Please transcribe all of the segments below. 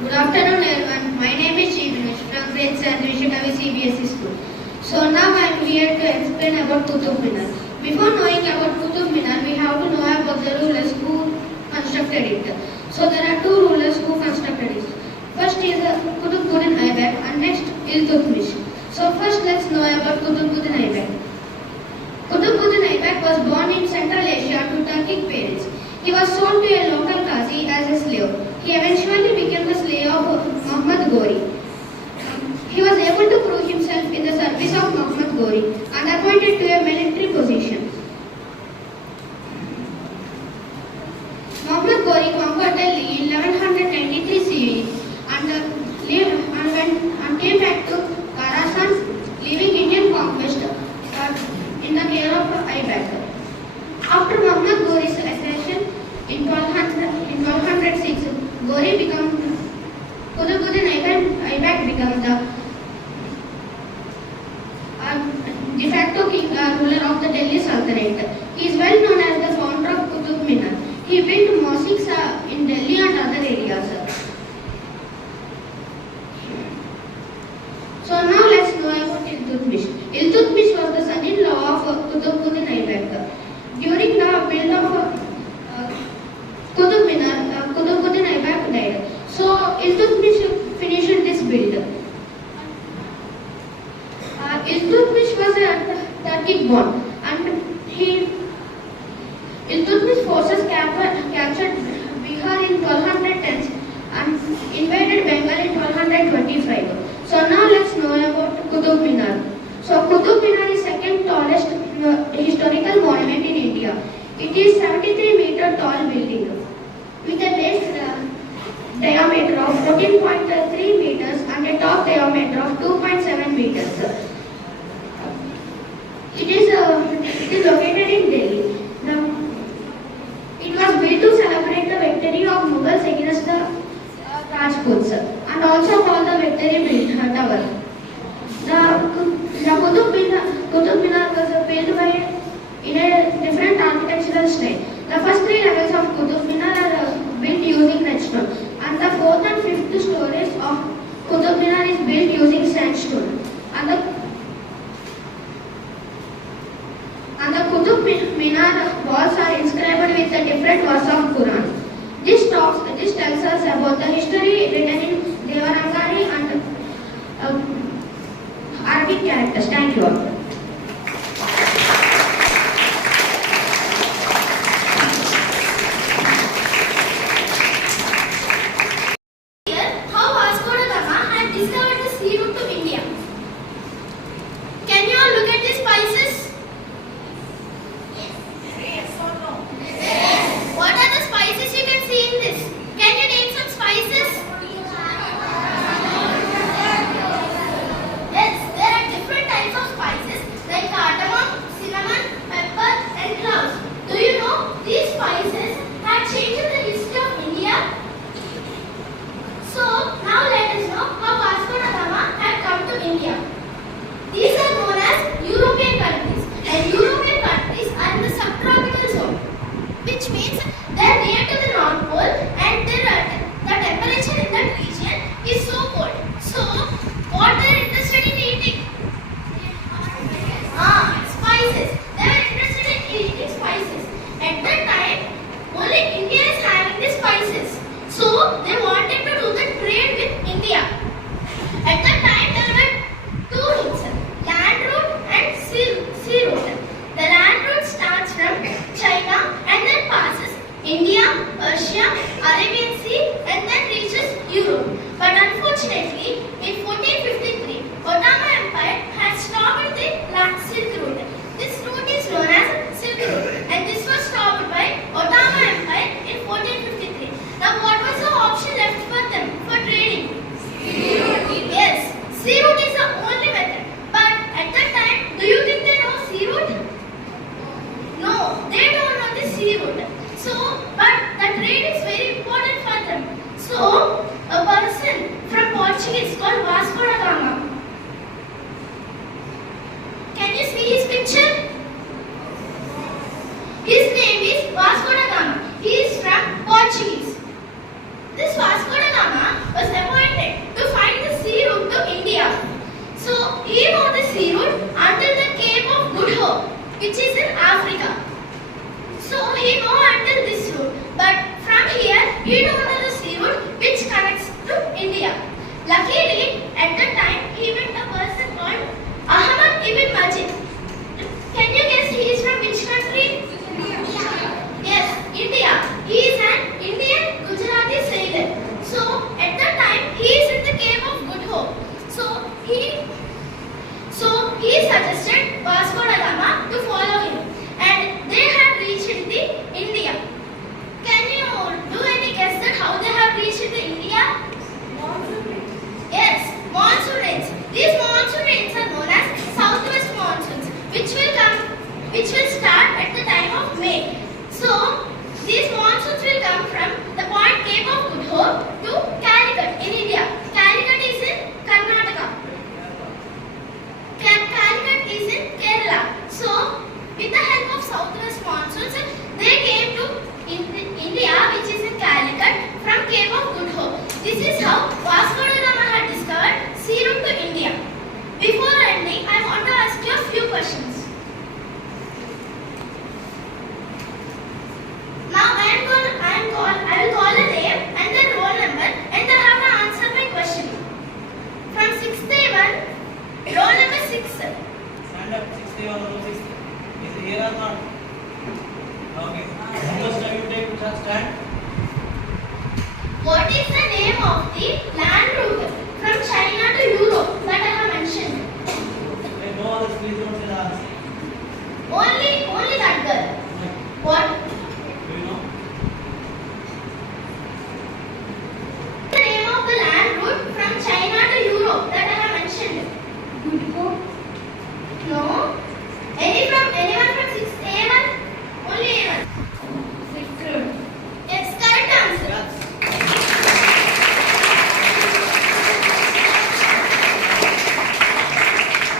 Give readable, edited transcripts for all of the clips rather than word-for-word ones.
Good afternoon everyone. My name is Shivinesh from grade 7 Viswakavi CBSE school. So now I am here to explain about Qutub Minar. Before knowing about Qutub Minar, we have to know about the rulers who constructed it. So there are two rulers who constructed it. First is Qutbuddin Aybak and next Iltutmish. So first let's know about Qutbuddin Aybak. Qutbuddin Aybak was born in Central Asia to Turkic parents. He was sold to a local Qazi as a slave. He eventually became the slave of Muhammad Ghori. He was able to prove himself in the service of Muhammad Ghori and appointed to a military position. Muhammad Ghori conquered Delhi in 1193 CE and came back to Khorasan, leaving Indian conquest in the care of Aybak. After Muhammad Ghori's accession in 1206, Qutbuddin Aybak became the de facto king, ruler of the Delhi Sultanate. He is well known as the founder of Qutub Minar. He built mosques in Delhi and other areas. So now let's know about Iltutmish. Iltutmish was the son-in-law of Qutbuddin Aybak. During the build of Qutub Minar, Qutbuddin Aybak died. So Iltutmish finished this build. Iltutmish was a Turkic born and Iltutmish forces captured Bihar in 1210 and invaded Bengal in 1225. So now let's know about Qutub Minar. So Qutub Minar is second tallest historical monument in India. It is 73-meter tall building with a base diameter of 14.3 meters and a top diameter of 2.7 meters. It is located in Delhi. It was built to celebrate the victory of Mughals against the Rajputs and also called the Victory Tower. The Qutub Minar was built in a different architectural style. The first three levels of Qutub Minar are built using red stone, and the fourth and fifth stories of Qutub Minar is built using sandstone. And the Qutub Minar walls are inscribed with the different verses of Quran. This tells us about the history written in Devanagari and Arabic characters. Thank you all. Discovered the sea route to India. Can you all look at these spices? Yes or no? Yes. What are the spices you can see in this? Can you name some spices? Yes, there are different types of spices like cardamom, cinnamon, pepper and cloves. Do you know these spices had changed the history of India? So now let us know how Vasco da Gama had come to India. These are known as European countries, and European countries are in the subtropical zone, which means they are near to the North Pole and the temperature in that region is so cold. So what they are interested in eating? Spices. They are interested in eating spices. At that time, only India is having the spices. So they wanted to do the trade with India. At that time there were two routes, land route and sea route. The land route starts from China and then passes India, Persia, Arabian Sea and then reaches Europe. But unfortunately in 1453 Ottoman Empire had stopped the Silk Route. This route is known as Silk Route and this was stopped by Ottoman Empire in 1453. Now what was the option left for them for trading? Sea route. Yes, sea route is the only method. But at that time, do you think they know sea route? No, they don't know the sea route. So, but the trade is very important for them. So, a person from Portuguese called Vasco da Gama. Can you see his picture? His name is Vasco da Gama. He is from Portuguese. This Vasco da Gama was is in Africa. So he moved until this route, but from here he moved to the sea route which connects to India. Luckily, at that time he met a person called Ahmad ibn Majid. Can you guess he is from which country? Yes, India. He is an Indian Gujarati sailor. So at that time he is in the cave of Good Hope. So he suggested Vasco da Gama to follow him, and they had reached the India. Can you do any guess that how they have reached the India? Yes, monsoon rains. These monsoon rains are known as southwest monsoons, which will start at the time of May. So these monsoons will come from the point Cape of Good Hope to Calicut in India. Calicut is in Karnataka. Calicut is in Kerala. So with the help of southwest monsoons, they came to India, which is in Calicut, from Cape of Good Hope. This is how Vasco da Gama had discovered sea route to India. Before ending, I want to ask you a few questions. Now I will call a name and then roll number, and then have to answer my question. From 6th A1, roll number 6. Stand up, 6th A1, roll 6. Is it here or not? Okay. First time you take stand. What is the name of the land route from China to Europe that I have mentioned? Hey, no others, please don't say the answer. Only that girl. What? Do you know? The name of the land route from China to Europe that I have mentioned? Good Hope. No. Anyone from 6th A1? Only A1. 6th route. Yes, correct answer. Yes.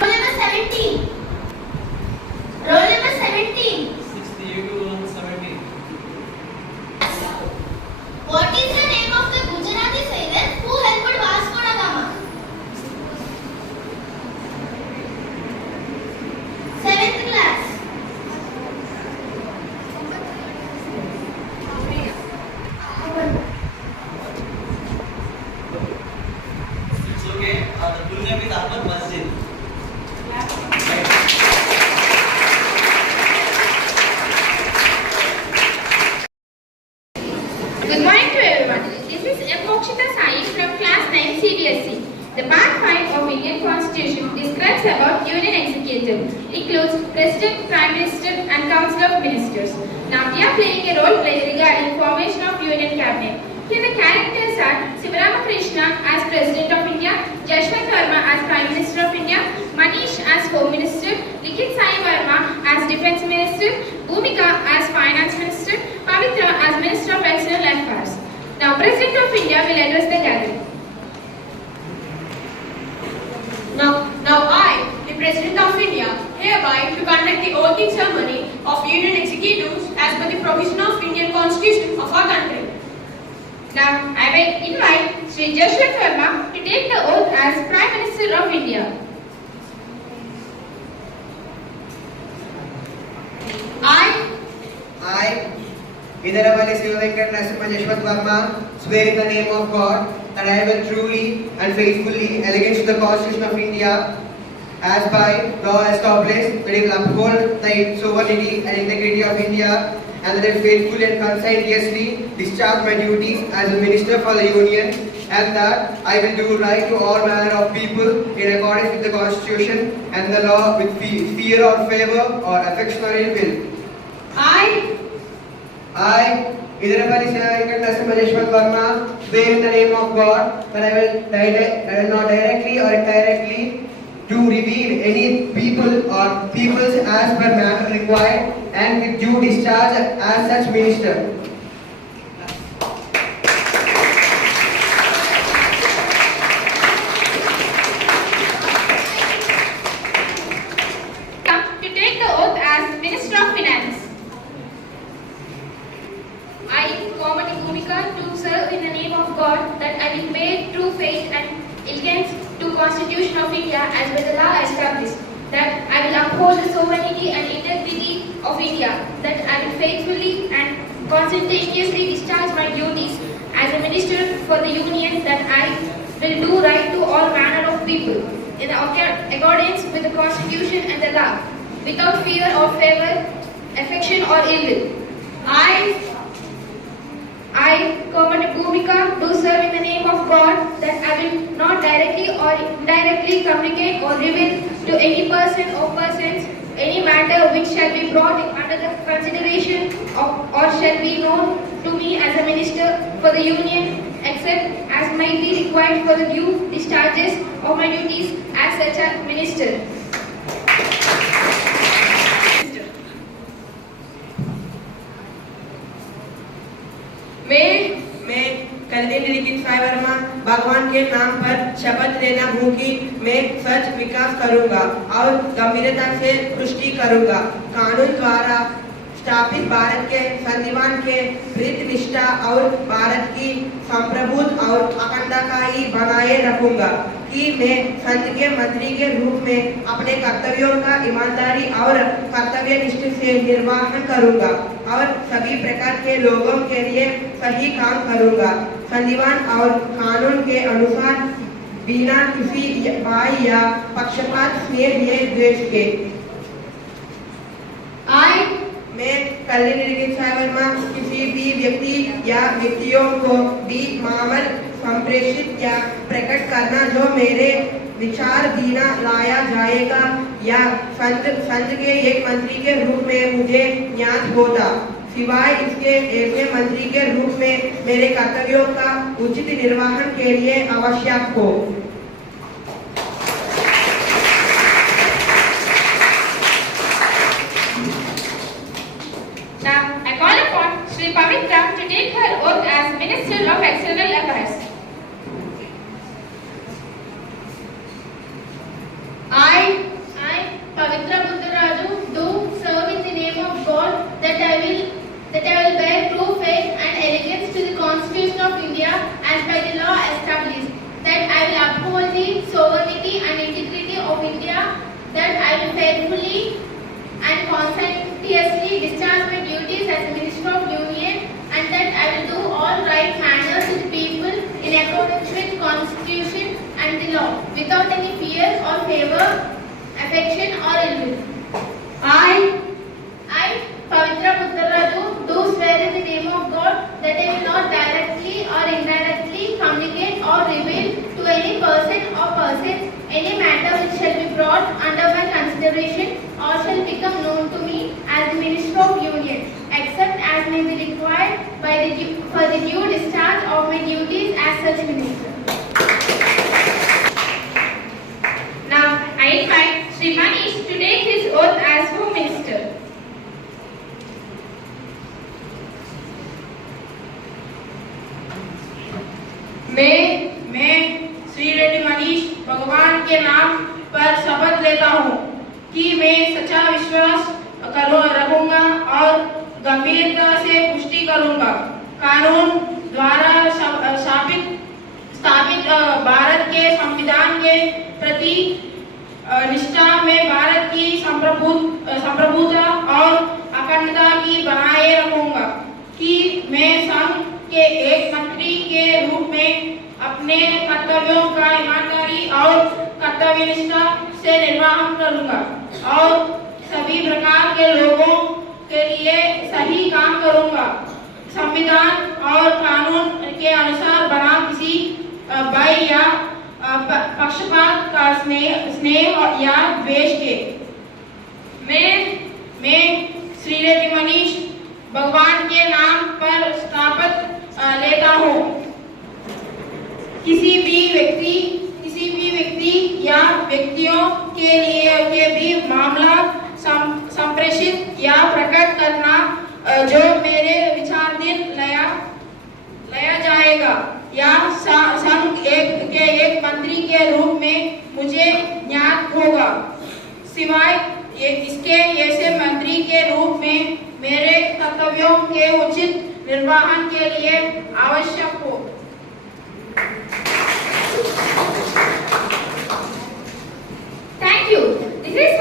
Roll number 17. Roll number 17. 6th A2, roll 17. What is the name of the Gujarati sailor who helped Vasco da Gama? 7th class. It's okay. The full name is Ahmad Masjid. Good morning to everyone. This is Mokshita Sai from class 9 CBSE. The part 5 of Indian Constitution describes about Union Executive. Includes President, Prime Minister and Council of Ministers. Now we are playing a role play regarding formation of Union Cabinet. Here the characters are Sivaramakrishna as President of India, Jashwant Verma as Prime Minister of India, Manish as Home Minister, Likit Sai Verma as Defence Minister, Bhumika as Finance Minister, Pavitra as Minister of External Affairs. Now President of India will address the gathering. Now I, the President of India, hereby to conduct the oathing ceremony of Union Executives as per the provision of Indian Constitution of our country. Now I will invite Sri Jashwant Verma to take the oath as Prime Minister of India. I, Vidarbhali Sivavenkat Narasimha Jashwant Verma, swear in the name of God that I will truly and faithfully, against the Constitution of India, as by law established, that I will uphold the sovereignty and integrity of India, and that I will faithfully and conscientiously discharge my duties as a Minister for the Union, and that I will do right to all manner of people in accordance with the Constitution and the law with fear or favor or affection or ill will. I, Vidarbhali Sivavenkat Narasimha Jashwant Verma, swear in the name of God that I will not directly or indirectly to reveal any people or peoples as per manner required and with due discharge as such minister. Come to take the oath as Minister of Finance. I, Comedy Bhumika, to serve in the name of God that I will bear true faith and allegiance to Constitution of India as by the law established, that I will uphold the sovereignty and integrity of India, that I will faithfully and conscientiously discharge my duties as a minister for the Union, that I will do right to all manner of people in accordance with the Constitution and the law, without fear or favor, affection or ill will. I, Commander Bhumika, do serve in the name of God, that I will not directly or indirectly communicate or reveal to any person or persons any matter which shall be brought under the consideration of or shall be known to me as a minister for the Union, except as might be required for the due discharges of my duties as such a minister. मैं कलरी लिखित साई वर्मा भगवान के नाम पर शपथ लेना हूँ कि मैं सच विकास करूँगा और गंभीरता से पुष्टि करूँगा। कानून द्वारा स्थापित भारत के संविधान के प्रीत निष्ठा और भारत की संप्रभुत्व और अखंडता ही बनाए रखूंगा कि मैं संघ के मंत्री के रूप में अपने कर्तव्यों का ईमानदारी और कर्तव्य निष्ठा से निर्वहन करूंगा और सभी प्रकार के लोगों के लिए सही काम करूंगा। संविधान और कानून के अनुसार बिना किसी भय या पक्षपात स्नेह या द्वेष के। मैं कल्याण लिखित साई वर्मा किसी भी व्यक्ति या व्यक्तियों को भी मामल संप्रेषित या प्रकट करना जो मेरे विचार बिना लाया जाएगा या संघ के एक मंत्री के रूप में मुझे ज्ञात होता, सिवाय इसके ऐसे मंत्री के रूप में मेरे कर्तव्यों का उचित निर्वहन के लिए आवश्यक हो। Now, I call upon Sri Pavitra to take her oath as Minister of External Affairs. I, Pavitra Buddharaju, do serve in the name of God, that I will bear true faith and allegiance to the Constitution of India as by the law established, that I will uphold the sovereignty and integrity of India, that I will faithfully and conscientiously discharge my duties as a Minister of Union, and that I will do all right manner to the people in accordance with Constitution and the law, without any fear or favor, affection or ill will. I, Pavitra Puttaraju, do swear in the name of God that I will not directly or indirectly communicate or reveal to any person or persons any matter which shall be brought under my consideration or shall become known to me as the Minister of Union, except as may be required for the due discharge of my duties as such minister. Now, I invite Sri Manish to take his oath as Home Minister. मैं श्री रेड्डी मनीष भगवान के नाम पर शपथ लेता हूँ कि मैं सच्चा विश्वास रखूंगा और गंभीरता से पुष्टि करूंगा। कानून द्वारा स्थापित भारत के संविधान के प्रति निष्ठा में भारत की संप्रभुता और अखंडता की बनाए रखूंगा कि मैं संघ के एक मंत्री के रूप में अपने कर्तव्यों का ईमानदारी और कर्तव्यनिष्ठा से निर्वहन करूंगा और सभी प्रकार के लोगों के लिए सही काम करूंगा। संविधान और कानून के अनुसार बना किसी भय या पक्षपात का स्नेह या द्वेष के। मैं श्री रेड्डी मनीष भगवान के नाम पर शपथ लेता हूँ किसी भी व्यक्ति या व्यक्तियों के भी मामला संप्रेषित या प्रकट करना जो मेरे विचाराधीन लाया जाएगा या संघ के एक मंत्री के रूप में मुझे ज्ञात होगा, सिवाय इसके ऐसे मंत्री के रूप में मेरे कर्तव्यों के उचित निर्वहन के लिए आवश्यक हो। Thank you. This is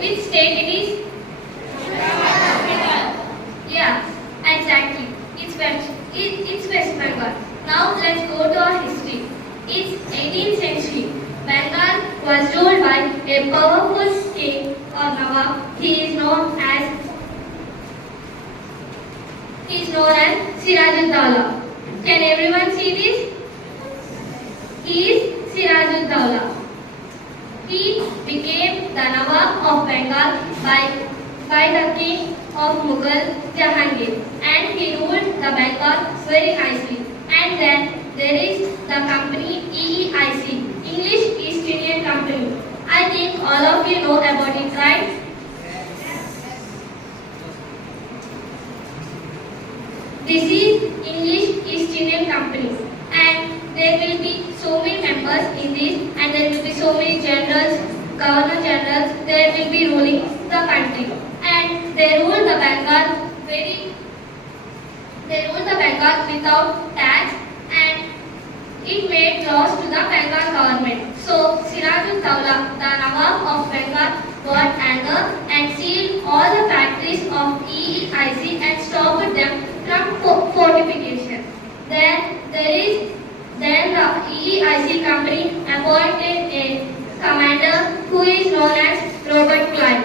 Which state it is? Yeah, exactly. It's West Bengal. Now let's go to our history. It's 18th century. Bengal was ruled by a powerful king or Nawab. He is known as Siraj-ud-Dawla. Can everyone see this? He is Siraj-ud-Dawla. He became the Nawab of Bengal by the king of Mughal Jahangir, and he ruled the Bengal very nicely. And then there is the company EEIC, English East Indian Company. I think all of you know about it, right? This is English East Indian Company, and there will be so many members in this, and there will be so many generals, governor generals. They will be ruling the country, and they rule the Bengal without tax, and it made laws to the Bengal government. So Siraj-ud-Dawla, the Nawab of Bengal, got anger and sealed all the factories of EEIC and stopped them from fortification. Then the EEIC company appointed a commander who is known as Robert Clive.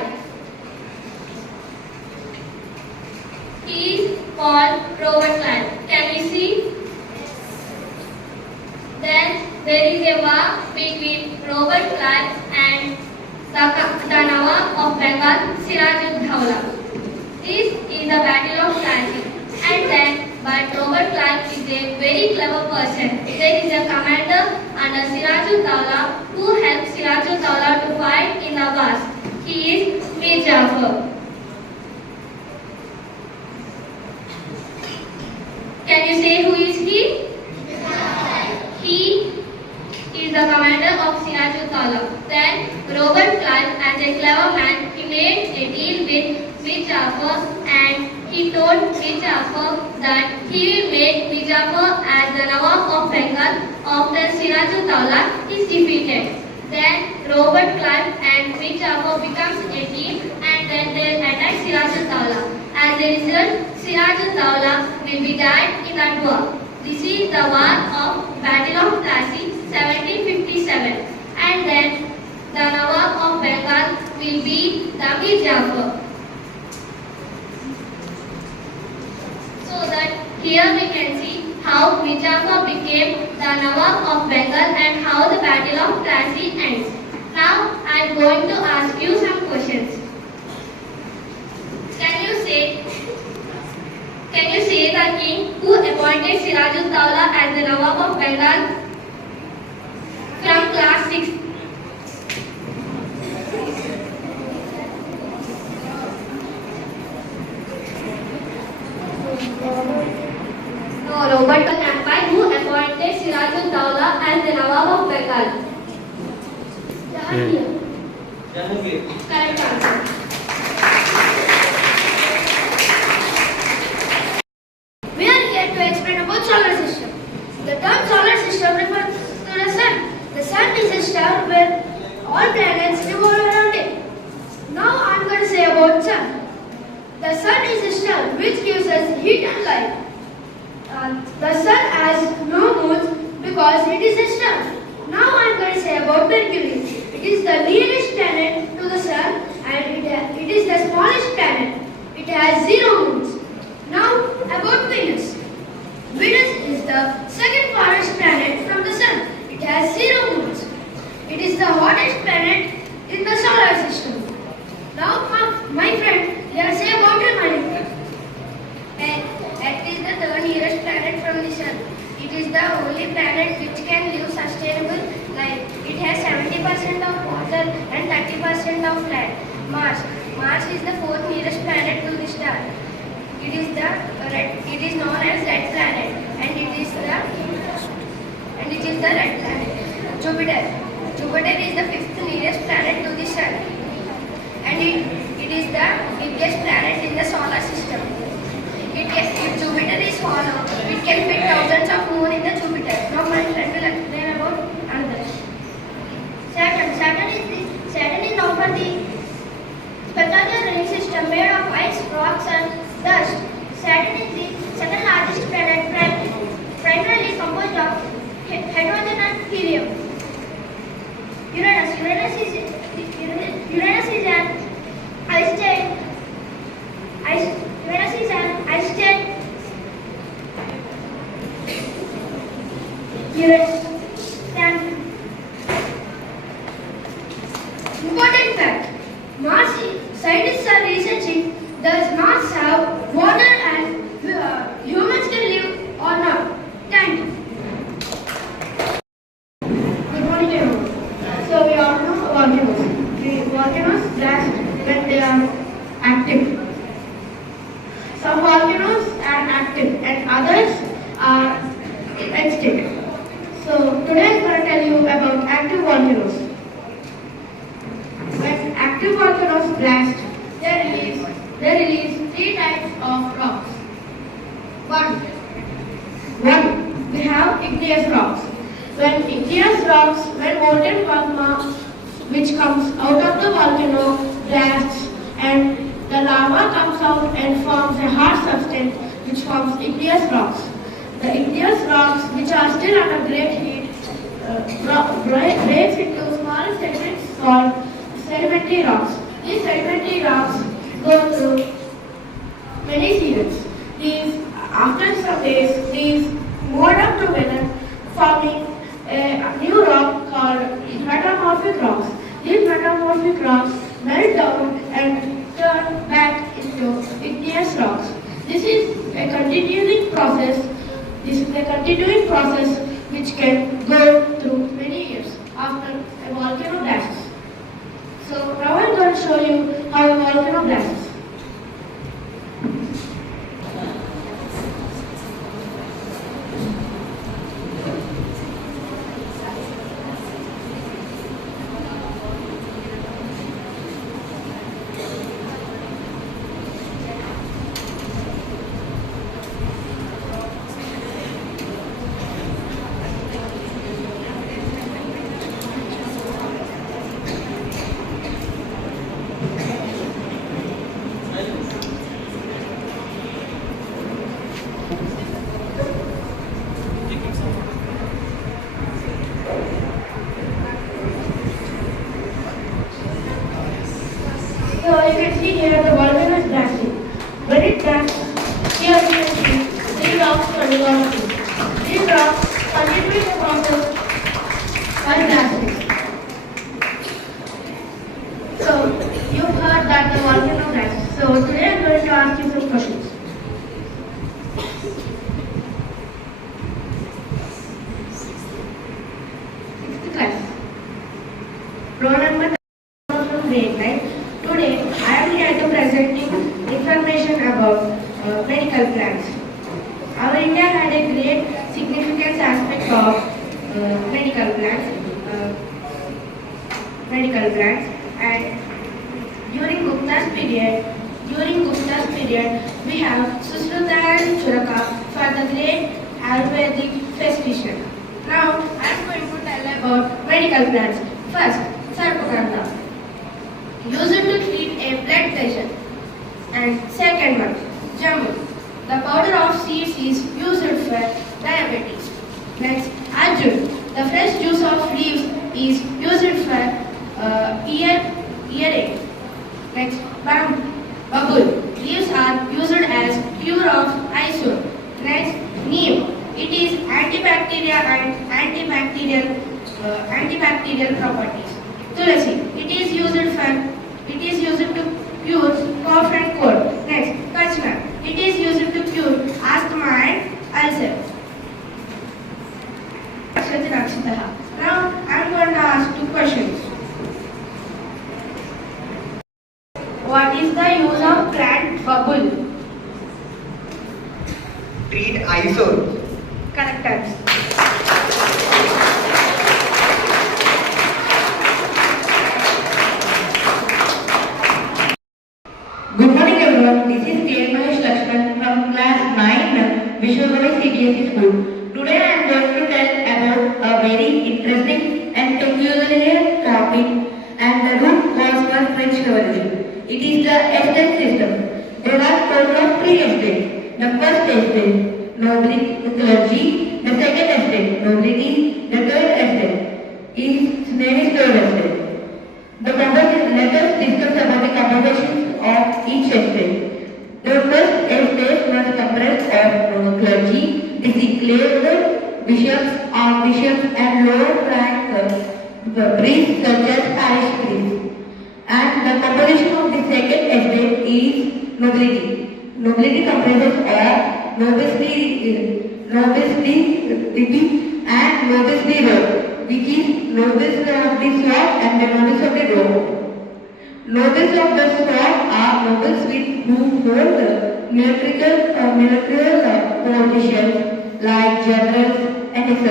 He is called Robert Clive. Can we see? Then there is a war between Robert Clive and the Nawab of Bengal, Siraj-ud-Dawla. This is the Battle of Plassey. But Robert Clive is a very clever person. There is a commander under Siraj-ud-Dawla who helped Siraj-ud-Dawla to fight in the wars. He is Mir Jafar. Can you say who is he? He is the commander of Siraj-ud-Dawla. Then Robert Clive, as a clever man, he made a deal with Mir Jafar, and he told Mir Jafar that he will make Mir Jafar as the Nawab of Bengal after Siraj-ud-Dawla is defeated. Then Robert Clive and Mir Jafar becomes a team, and then they attack Siraj-ud-Dawla. As a result, Siraj-ud-Dawla will be died in that war. This is the war of Battle of Plassey, 1757. And then the Nawab of Bengal will be the Mir Jafar. So that here we can see how Mir Jafar became the Nawab of Bengal and how the Battle of Plassey ends. Now I am going to ask you some questions. Can you say the king who appointed Siraj-ud-Dawla as the Nawab of Bengal? From class 6. No, Robert Clive, who appointed Siraj-ud-Dawla as the Nawab of Bengal? Jahangir. Correct answer. We are here to explain about solar system. The term solar system refers to the sun. The sun is a star where all planets revolve around it. Now I am going to say about sun. The sun is a star which gives us heat and light. The sun has no moons because it is a star. Now I am going to say about Mercury. It is the nearest planet to the sun, and it is the smallest planet. It has 0 moons. Now about Venus. Venus is the second farthest planet from the sun. It has 0 moons. It is the hottest planet in the solar system. Now my friend, here say about humanity. Earth is the third nearest planet from the sun. It is the only planet which can live sustainable life. It has 70% of water and 30% of land. Mars is the fourth nearest planet to the star. It is known as red planet, and it is the red planet. Jupiter is the fifth nearest planet to the sun, and it is the biggest planet in the solar system. If Jupiter is hollow, it can fit thousands of moons in the Jupiter. Now my friend will explain about another. Saturn is known for the Important fact. Mars scientists are researching does Mars have water and humans can live or not. Thank you. Good morning everyone. So we all know volcanoes. The volcanoes blast when they are active. Some volcanoes are active and others are extinct. So today I'm going to tell you about active volcanoes. When active volcanoes blast, they release three types of rocks. One, we have igneous rocks. When molten magma which comes out of the volcano blasts and the lava comes out and forms a hard substance which forms igneous rocks. The igneous rocks which are still under great heat breaks into smaller segments called sedimentary rocks. These sedimentary rocks go through many seasons. After some days, these move up together, forming a new rock called metamorphic rocks. These metamorphic rocks melt down and turn back into igneous rocks. This is a continuing process. Which can go through many years after a volcano blasts. So now I'm going to show you how a volcano blasts. So you can see here the volcano is blasting. When it blasts, here you can see three rocks coming out of it. These rocks continue the process while blasting. So you've heard that the volcano blasts. So today I'm going to ask you some questions. Sixth class. Roll number from grade 9. Today, I am here to present you information about medical plants. Our India had a great significance aspect of medical plants, and during Gupta's period, we have Susruta Churaka for the great Ayurvedic physician. Now, I am going to tell about medical plants. First, Sarpaganda, used to treat a blood pressure. And second one, Jammu, the powder of seeds is used for diabetes. Next, Arjun, the fresh juice of leaves is used for earache. Next, Babul, leaves are used as cure of eye sore. Next, Neem, it is antibacterial and antibacterial properties. Tulasi, it is used to cure cough and cold. Next, Kachna, it is used to cure asthma and ulcer. Now, I am going to ask two questions. What is the use of plant bubble? Treat eyesore. Correct answer. Good morning everyone, this is K. Mahesh Lakshman from class 9 Viswakavi CBSE school. Today I am going to tell about a very interesting and peculiar topic and the root cause for French Revolution. It is the estate system. There are total of 3 estates. The first estate, clergy. The second estate, nobility. The third estate, its name is third estate. Let us discuss about the composition of each estate. The first estate was comprised of clergy, disclaimed bishops, archbishops, and lower rank priests such as parish priests. And the composition of the second estate is nobility. Nobility comprises of nobility and nobility row, which is nobles of the sword and the nobles of the row. Nobles of the sword are nobles who hold military positions like generals and etc.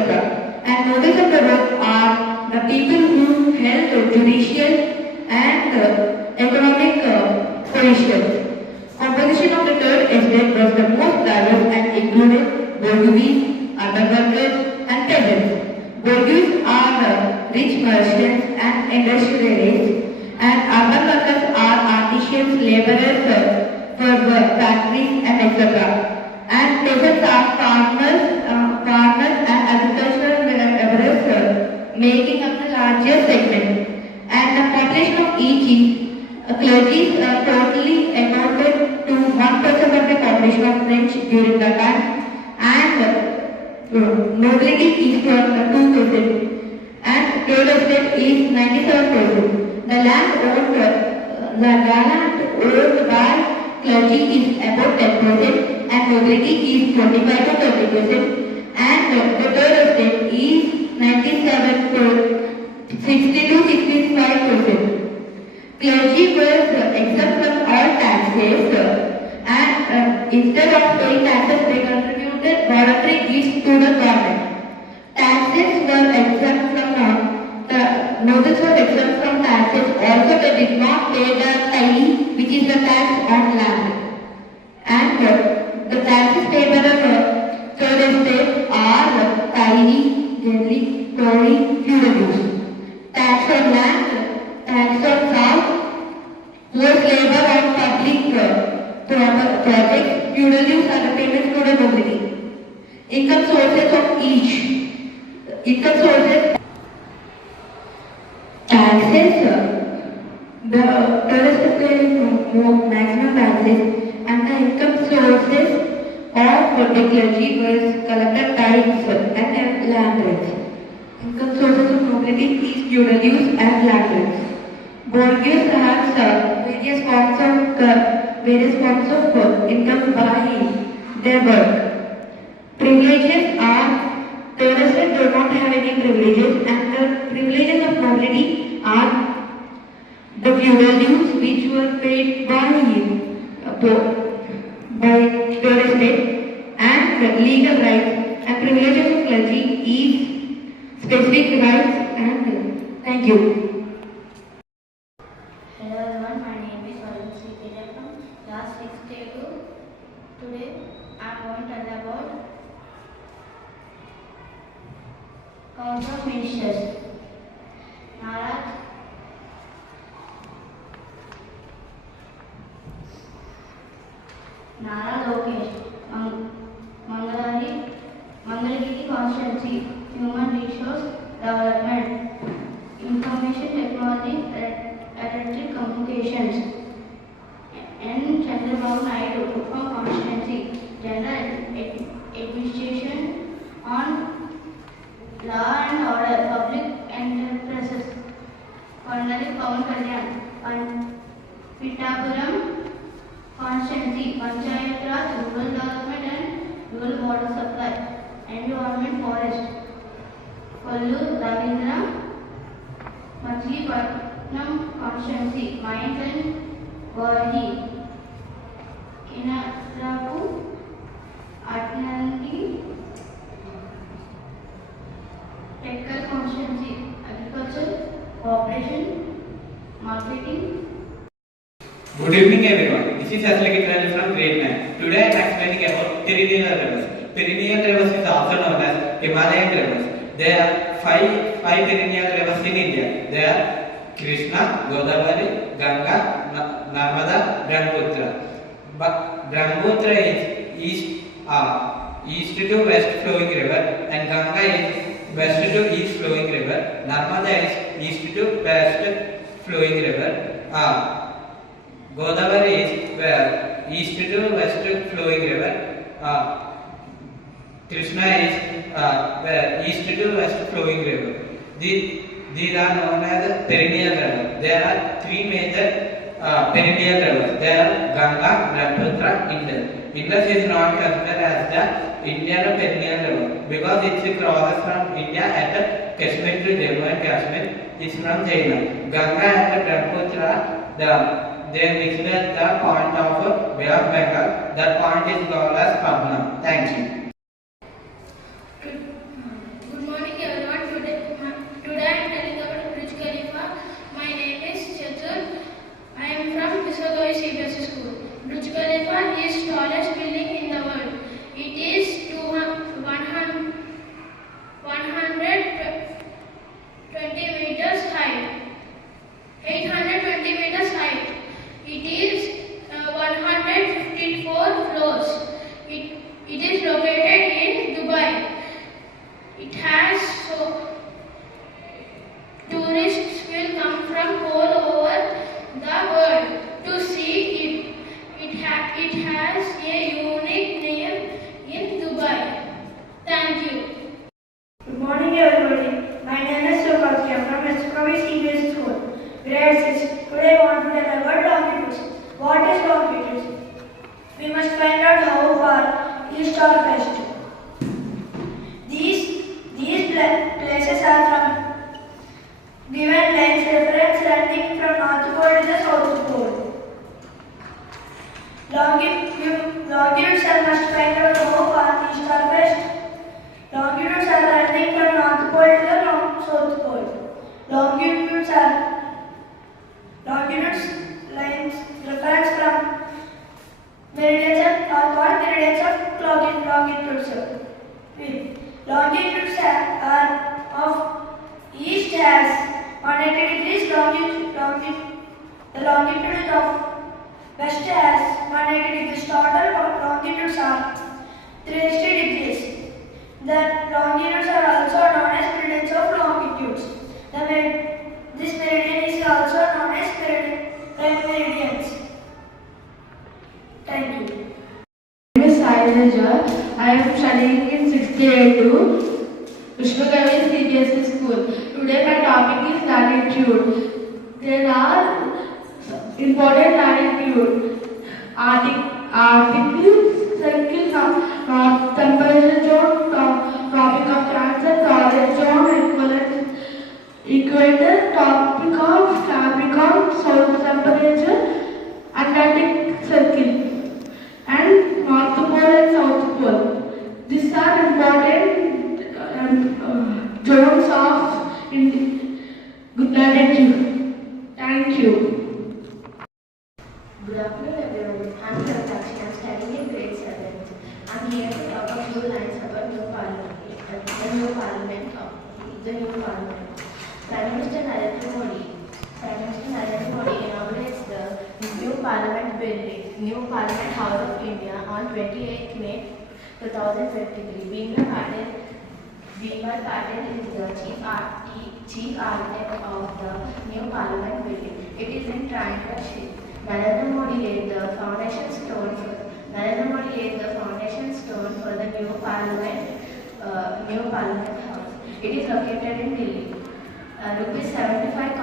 And nobles of the row are the people who held judicial and economic positions. Composition of the third estate was the most diverse and included bourgeois, urban workers and peasants. Bourgeois are rich merchants and industrialists, and urban workers are artisans, laborers for factories and etc. And peasants are farmers and agricultural laborers making up the largest segment. And the population of each is clergy totally amounted to 1% of the population of French during that time, and nobility is 2%, and third estate is 97%. The land owned by clergy is about 10%, and nobility is 25 to 30%, and the third estate is 60 to 65%. Clergy was exempt from all taxes, and instead of paying taxes, they contributed voluntary gifts to the government. Taxes were exempt from the nobles were exempt from taxes. Also, they did not pay the tithe, which is the tax on land. And the taxes paid by the third estate are tithe, daily, Tory, feudal dues. Tax on land, tax on cow, forced labor on public projects, feudal dues are the payments to the nobility. Income sources of each. Income sources. Taxes. The tourist pay maximum taxes, and the income sources of the clergy was collected tithes and land rents. Income sources of nobility is feudal dues and land rents. Bourgeois has various forms of income by their work. Privileges are tourists do not have any privileges, and the privileges of nobility are the feudal dues which were paid by tourists, and legal rights, and privileges of clergy is specific rights. And thank you. Hello everyone, my name is Viswakavi from class 6A2. Today I am going to tell about Council of Ministers. Nara Lokesh, Mangalagiri Constituency, Human Resource Development, Information Technology, Electric Communications. N. Chandrababu Naidu, Kuppam Constituency, General Administration on Law and Order, Public Enterprises. Colonel Pawan Kalyan, Pittapuram Constituency, Panchayat Raj, Rural Development and Rural Water Supply, Environment Forest. Kollu Ravindra, Machilipatnam Constituency, Mines and Worli. Kinarapu, Atnandi, Tekkal Constituency, Agriculture, Cooperation, Marketing. Good evening everyone. This is Ashley from grade 9. Today I am explaining about perennial rivers. Perennial rivers is also known as Himalayan rivers. There are five perennial rivers in India. They are Krishna, Godavari, Ganga, Narmada, Brahmaputra. But Brahmaputra is east to west flowing river, and Ganga is west to east flowing river. Narmada is east to west flowing river. Godavari is east to west flowing river. Krishna is east to west flowing river. These are known as perennial rivers. There are three major perennial rivers. They are Ganga, Brahmaputra, Indus. Indus is not considered as the Indian perennial river because it crosses from India at Kashmir to Jammu and Kashmir. It's from China. Ganga and Brahmaputra, they mix at the point of Bay of Bengal. That point is called as Pabna. Thank you. Good morning everyone. Today I am telling about Burj Khalifa. My name is Chatur. I am from Viswakavi CBSE school. Burj Khalifa is tallest building in the world. It is 120 meters high. 820 meters high. It is 154 floors. It is located in Dubai. It has tourists will come from all over the world to see it. It has a unique name in Dubai. Thank you. Good morning everybody. My name is Viswakavi. I am from Viswakavi CBSE school. Grade 6. Today I want to tell about longitudes. What is longitude? We must find out how far east or west. These places are from given lines reference running from North Pole to the South Pole. Longitudes are must find out how far east or west. Longitudes are running from North Pole to the South Pole. Longitudes lines reference from meridians are called meridians of longitudes. Longitudes are of east has 180 degrees. The longitude of west has 180 degrees. Total longitudes are 360 degrees. The longitudes are also known as meridians of longitudes. This meridian is also known as meridians. Thank you. My name is Sai. I am studying in 6th grade to Viswakavi CBSE school. Today my topic is latitude. There are important latitude. Arctic circle, north temperature zone, tropic of Cancer, torrid zone, equator, tropic of Capricorn, south temperature, Atlantic circle, and North Pole and South Pole. These are important zones of latitude. Thank you. Good afternoon everyone. I am Ratakshi. I am studying in grade 7. I am here to talk a few lines about the new parliament. Prime Minister Narendra Modi inaugurates the new Parliament House of India on 28 May 2023. Bhimar Patel is the chief architect of the new Parliament building. It is in triangular shape. Narendra Modi laid the foundation stone for the new Parliament House. It is located in Delhi. Rupees 75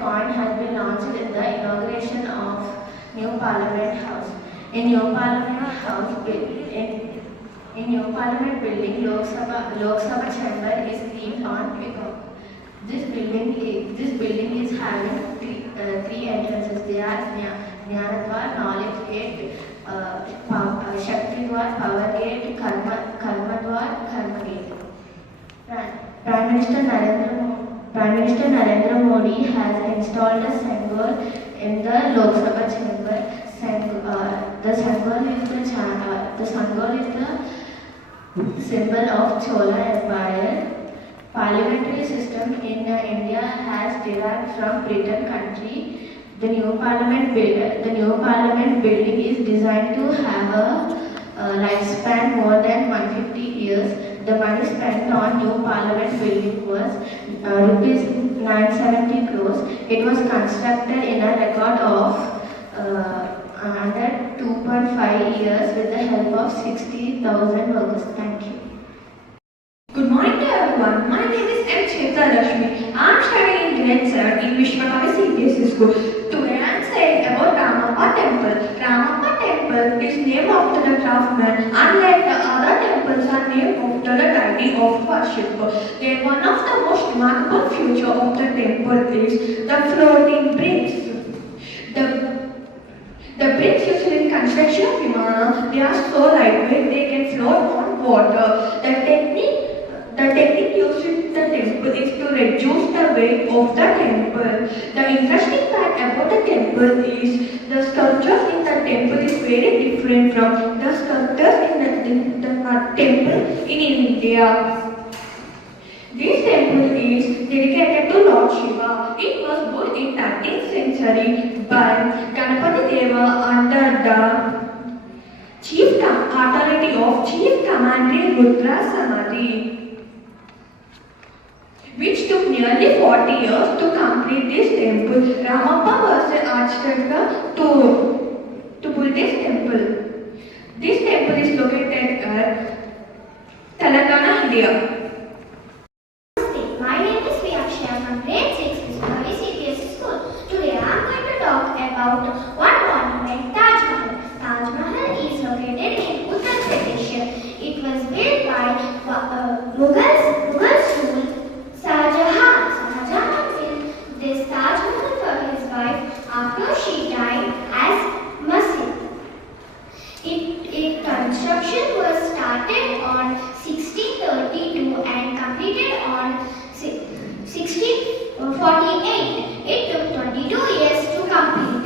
coin has been launched in the inauguration of new Parliament House. In new Parliament building, Lok Sabha chamber is themed on peacock. This building is having three entrances. They are Jnanadwar, Knowledge Gate, Shakti Dwar, Power Gate, Karma Dwar, Karma Gate. Prime Minister Narendra Modi has installed a symbol in the Lok Sabha chamber. The symbol is the symbol of Chola Empire. Parliamentary system in India has derived from Britain country. The new Parliament building is designed to have a lifespan more than 150 years. The money spent on new Parliament building was rupees 970 crores. It was constructed in a record of under 2.5 years with the help of 60,000 workers. Thank you. Good morning to everyone. My name is M. Chetan after the craftsman, unlike the other temples are named after the deity of worship. Then one of the most remarkable features of the temple is the floating bricks. The bricks used in construction of Vimana, they are so lightweight they can float on water. The technique used in the temple is to reduce the weight of the temple. The interesting fact about the temple is the sculptures in the temple is very different from the sculptures in the temple in India. This temple is dedicated to Lord Shiva. It was built in 13th century by Ganapati Deva under the chief authority of Chief Commander Rudra Samadhi, which took nearly 40 years to complete this temple. Ramappa was the architect to build this temple. This temple is located at Telangana, India. My name is Viswakavi from grade 6 Viswakavi CBSE school. Today I am going to talk about one monument, Taj Mahal. Taj Mahal is located in Uttar Pradesh. It was built by Mughals rule Shah Jahan. Shah Jahan built this Taj Mahal for his wife after she died as masjid. Its construction was started on 1632 and completed on 1648. It took 22 years to complete.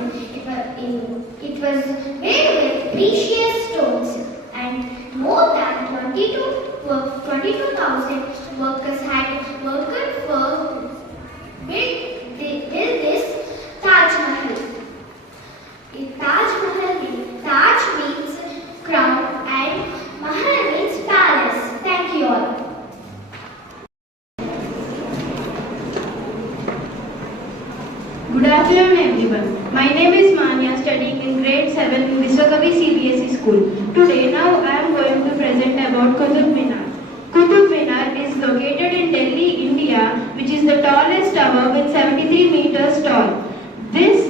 It was made with precious stones, and more than 22,000 workers had worked for build this Taj Mahal. Taj means crown and Mahal means palace. Thank you all. Good afternoon everyone. My name is Manya, studying in grade 7 in Viswakavi CBSE school. Today now I am going to present about Qutub Minar. Qutub Minar is located in Delhi, India, which is the tallest tower with 73 meters tall. This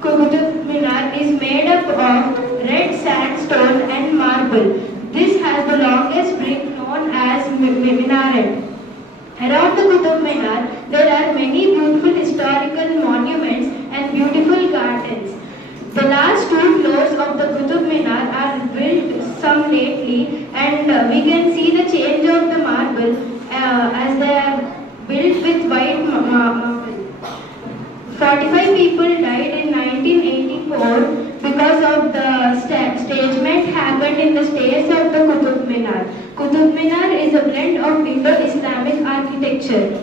Qutub Minar is made up of red sandstone and marble. This has the longest brick known as minaret. Around the Qutub Minar, there are many beautiful historical monuments and beautiful gardens. The last two floors of the Qutub Minar are built some lately, and we can see the change of the marble as they are built with white marble. 45 people died in 1984 because of the stagement happened in the stairs of the Qutub Minar. Qutub Minar is a blend of Indo-Islamic architecture.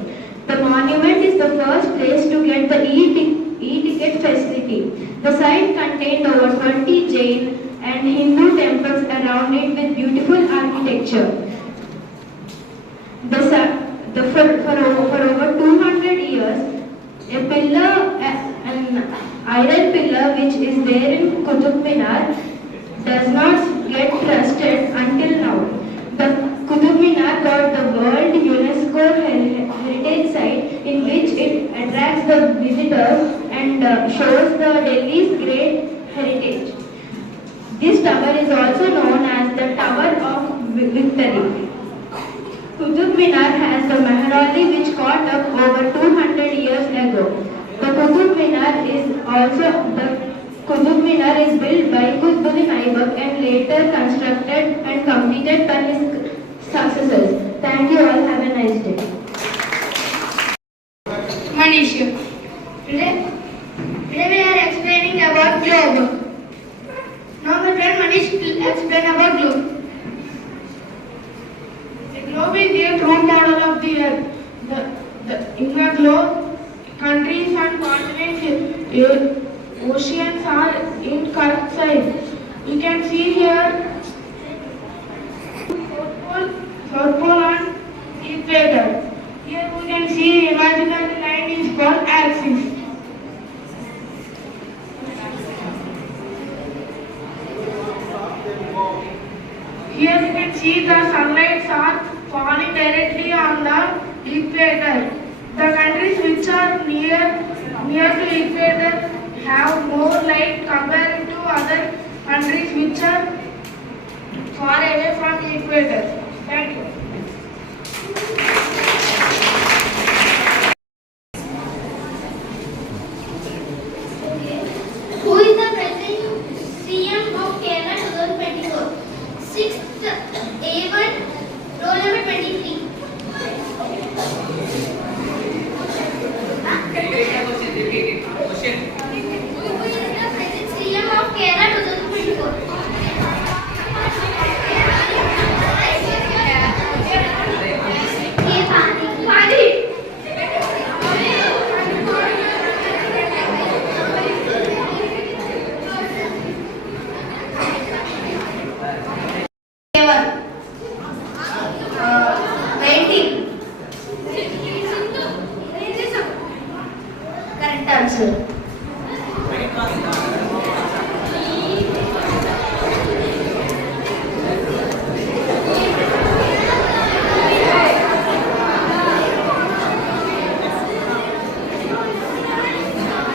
The monument is the first place to get the e-ticket facility. The site contained over 20 Jain and Hindu temples around it with beautiful architecture. For over 200 years, an iron pillar which is there in Qutub Minar does not get trusted until now. The Qutub Minar got the World UNESCO Heritage Site, in which it attracts the visitors and shows the Delhi's great heritage. This tower is also known as the Tower of Victory. Qutub Minar has the Mehrali which caught up over 200 years ago. The Qutub Minar is built by Qutbuddin Aibak and later constructed and completed by his successors. Thank you all. Have a nice day. Manish. Today we are explaining about globe. Now my friend Manish will explain about globe. A globe is a true model of the earth. In the globe, countries and continents, oceans are in correct size. You can see here South Pole and equator. Here we can see imaginary line is called axis. Here you can see the sunlight are falling directly on the equator. The countries which are near to equator have more light compared to other countries which are far away from the equator. Thank you. Who is the present CM of Kerala 2024? 6th A1, roll number 23. Who is the present CM of Kerala 2024? Correct answer.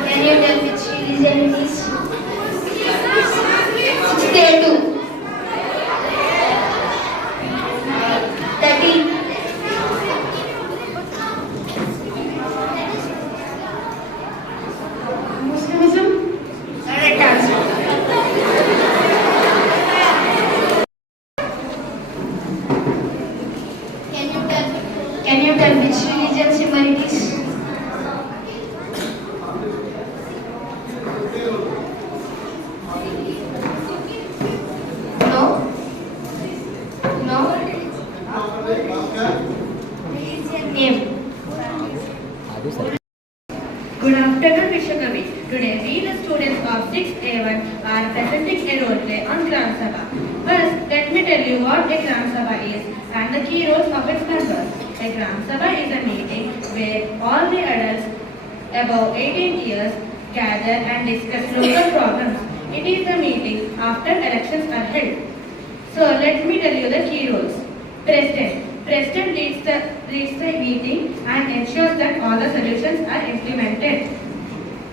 Can you tell which religion it is? 62. 13. Muslimism? Correct answer. Can you tell which religion symbol it is? No? No? Religion name. Good afternoon, Viswakavi. Today, we, the students of 6th A1, are presenting a role play on Gram Sabha. First, let me tell you what a Gram Sabha is and the key roles of its members. A Gram Sabha is a meeting where all the adults above 18 years gather and discuss local problems. It is a meeting after elections are held. So, let me tell you the key roles. President. President leads the meeting and ensures that all the solutions are implemented.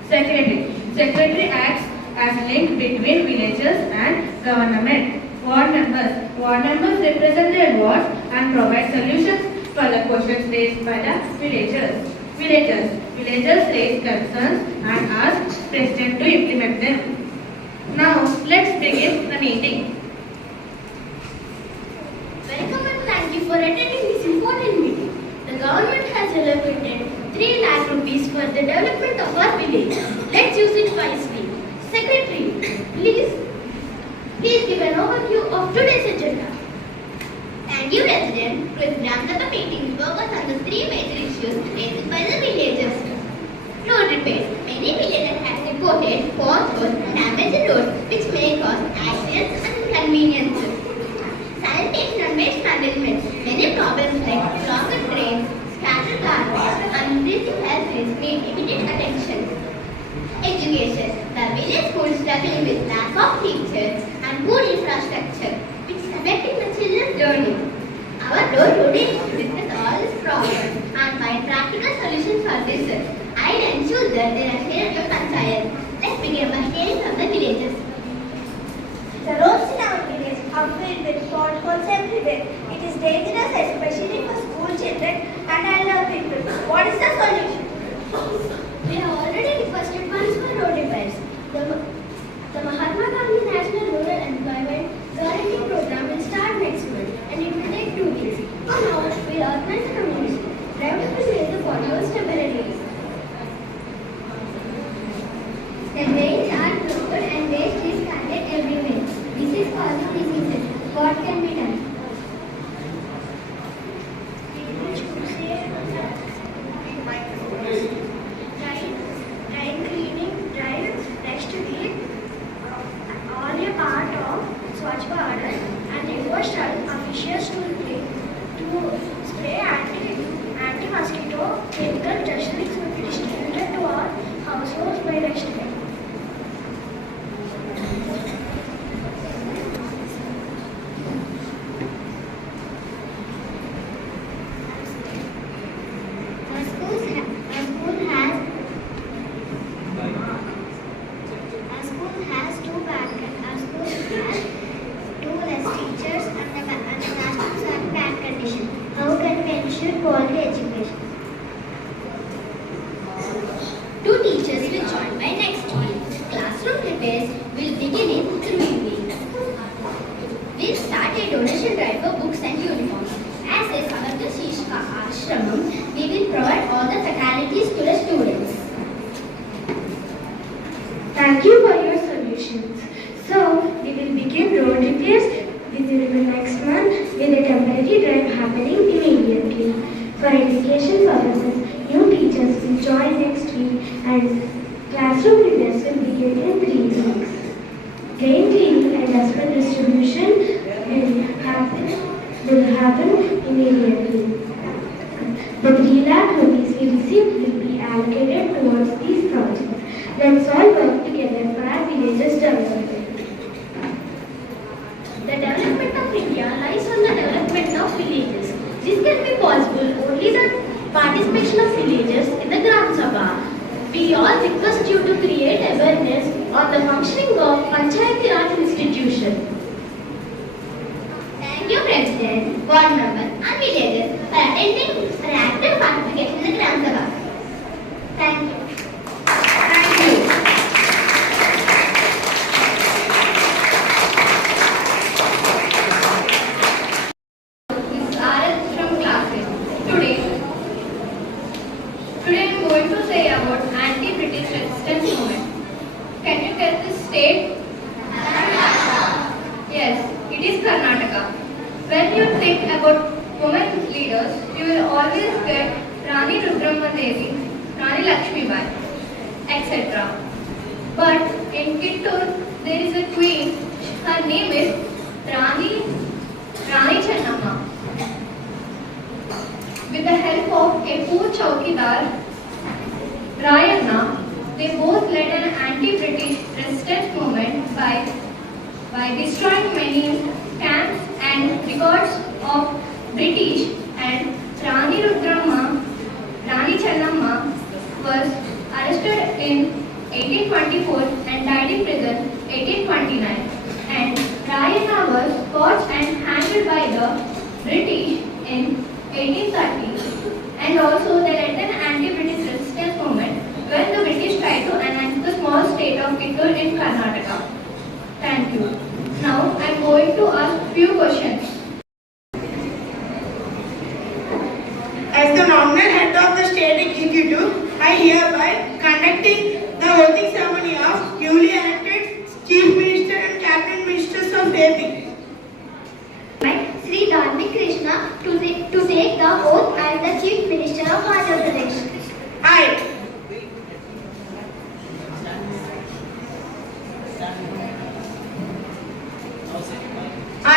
Secretary. Secretary acts as link between villagers and government. Ward members. Ward members represent their wards and provide solutions for the questions raised by the villagers. Villagers raise concerns and ask President to implement them. Now, let's begin the meeting. Welcome and thank you for attending this important meeting. The government has allocated 3 lakh rupees for the development of our village. Let's use it wisely. Secretary, please give an overview of today's agenda. Thank you, President. Today's Gram Sabha meeting focus on the 3 major issues raised by the villagers. Road repairs. Many villagers have reported potholes and damaged roads which may cause accidents and inconveniences. Sanitation and waste management. Many problems like clogged drains, scattered garbage, and breathing health risks need immediate attention. Education. The village schools struggling with lack of teachers and poor infrastructure, which is affecting the children's learning. Our role today is to discuss all these problems and find practical solutions for this. I will ensure that they are shared with panchayat. Let's begin by hearing from the villagers. The roads in our village are filled with potholes everywhere. It is dangerous, especially for school children and elder people. What is the solution? We have already requested funds for road repairs. The Mahatma Gandhi National Rural Employment Guarantee Program will start next month and it will take 2 weeks. For now, we will organize the community. Drivers will raise the potholes temporarily. The drains are blocked and waste is scattered everywhere. This is causing diseases. What can be done? Drain cleaning drive next week. All a part of Swachh Bharat and devotional officials to spray anti-mosquito chemical dust mix will be distributed to all households by next week. Our school has 2 less teachers teachers will join by next week. Classroom repairs will begin in 3 weeks. We'll start a donation drive for books and uniforms. As a Samartha Shishka Ashramam, we will provide all the facilities to the students. Thank you for your solutions. So, we will begin road repairs within the next month with a temporary drive happening immediately. For education purposes, new teachers will join next week and classroom repairs will begin in 3 weeks. Drain cleaning and dustbin distribution will happen immediately. The 3 lakh rupees we received will be allocated towards these projects. Let's all work together for our village's development. The development of India lies on the development of villages. This can be possible only the participation of villagers in the Gram Sabha. We all request you to create awareness on the functioning of Panchayati Raj institution. Thank you, President, Board Member and villagers for attending an active participation in the Gram Sabha. Thank you. Thank you. This is RS from class 8. Today I am going to say about anti-British resistance movement. Can you guess the state? Yes, it is Karnataka. When you think about women leaders, you will always get Rani Rudramma Devi, Rani Lakshmibai, etc. But in Kittur, there is a queen. Her name is Rani Chennamma. With the help of a poor chowkidar, Rayanna, they both led an anti-British resistance movement by destroying many camps and records of British, and Rani Chennamma was arrested in 1824 and died in prison 1829. And Rayanna was caught and hanged by the British in 1830. And also they led an anti-British resistance movement when the British tried to annex the small state of Kittur in Karnataka. Thank you. Now I am going to ask few questions. As the nominal head of the state executive, I hereby conducting the oathing ceremony of newly elected Chief Minister and Cabinet Ministers of AP. Sri Dharmik Krishna to take the oath as the Chief Minister of Andhra Pradesh. I,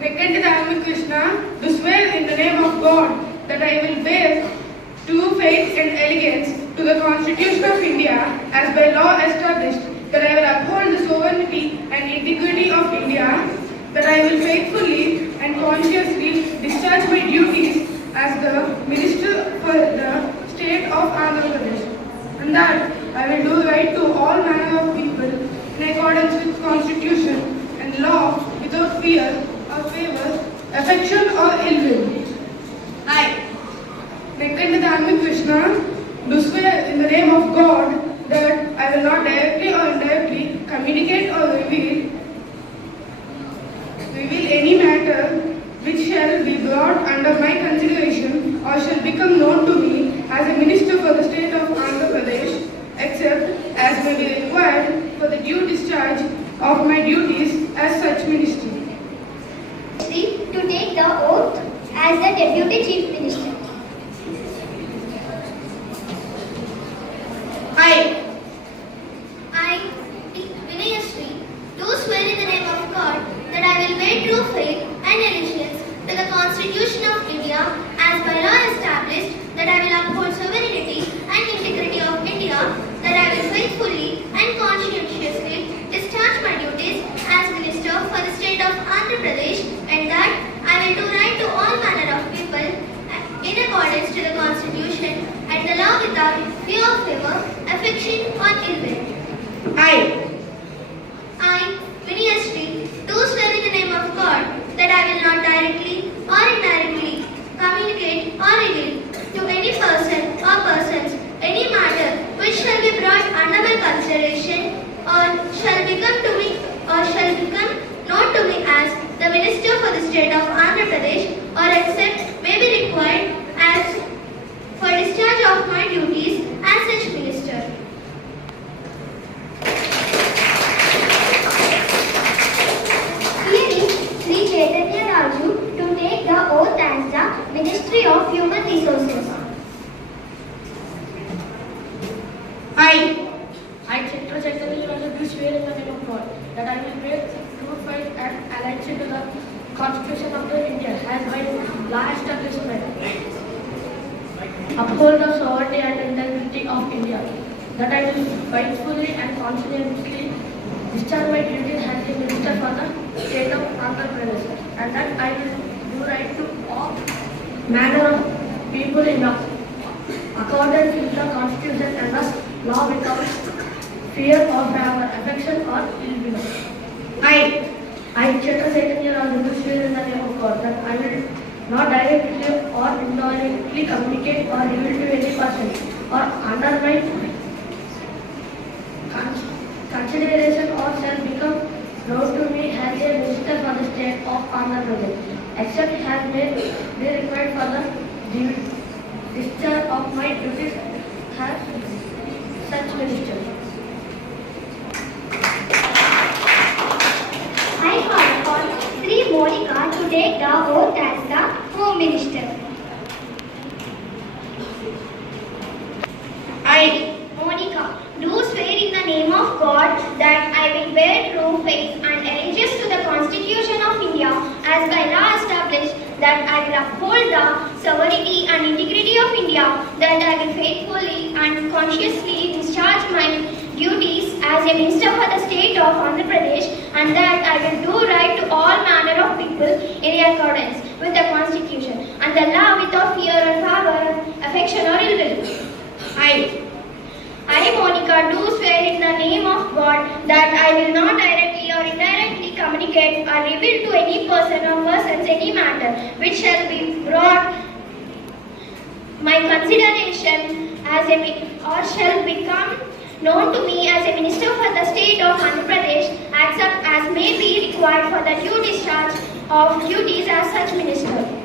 Venkata Dharmik Krishna, do swear in the name of God that I will bear true faith and allegiance to the Constitution of India as by law established, that I will uphold the sovereignty and integrity of India, that I will faithfully and consciously discharge my duties as the Minister for the State of Andhra Pradesh, and that I will do right to all manner of people in accordance with Constitution and law without fear or favor, affection or ill will. I, Venkata Dharmik Krishna, do swear in the name of God that I will not directly or indirectly communicate or reveal any matter which shall be brought under my consideration or shall become known to me as a minister for the state of Andhra Pradesh, except as may be required for the due discharge of my duties as such minister. To take the oath as the Deputy Chief Minister. I, Vinayasri, do swear in the name of God that I will bear true faith and allegiance to the Constitution of India as by law established, that I will uphold sovereignty and integrity of India, that I will faithfully and conscientiously discharge my duties as Minister for the state of Andhra Pradesh, and that I will do right to all manner of people declaration shall become known to me as the Minister for the State of Andhra Pradesh, or except may be required as for discharge of my duties as such minister. Here is Sri Chaitanya Raju to take the oath as the Ministry of Human Resources. I, Chitra Chaitanya Raju, do swear in the name of God that I will bear true faith and allegiance to the Constitution of the India as by law establishment, uphold the sovereignty and integrity of India, that I will faithfully and conscientiously discharge my duties as the Minister for the State of Andhra Pradesh, and that I will do right to all manner of people in accordance with the Constitution and thus law without fear or favor, affection or ill will. I, Chitra Chaitanya Raju, do swear in the name of God that I will not directly or indirectly communicate or reveal to any person or undermine consideration or shall become known to me as a Minister for the State of Andhra Pradesh, except as may be required for the discharge of my duties as such minister. I call upon Sri Monica to take the oath as the Home Minister. I, Monica, do swear in the name of God that I will bear true faith and allegiance to the Constitution of India as by law established, that I will uphold the sovereignty and integrity of India, that I will faithfully and consciously discharge my duties as a Minister for the State of Andhra Pradesh, and that I will do right to all manner of people in accordance with the Constitution and the law without fear or favor, affection or ill will. I, Monica, do swear in the name of God that I will not directly or indirectly communicate or reveal to any person or persons any matter which shall be brought my consideration as or shall become known to me as a Minister for the State of Andhra Pradesh, except as may be required for the due discharge of duties as such Minister.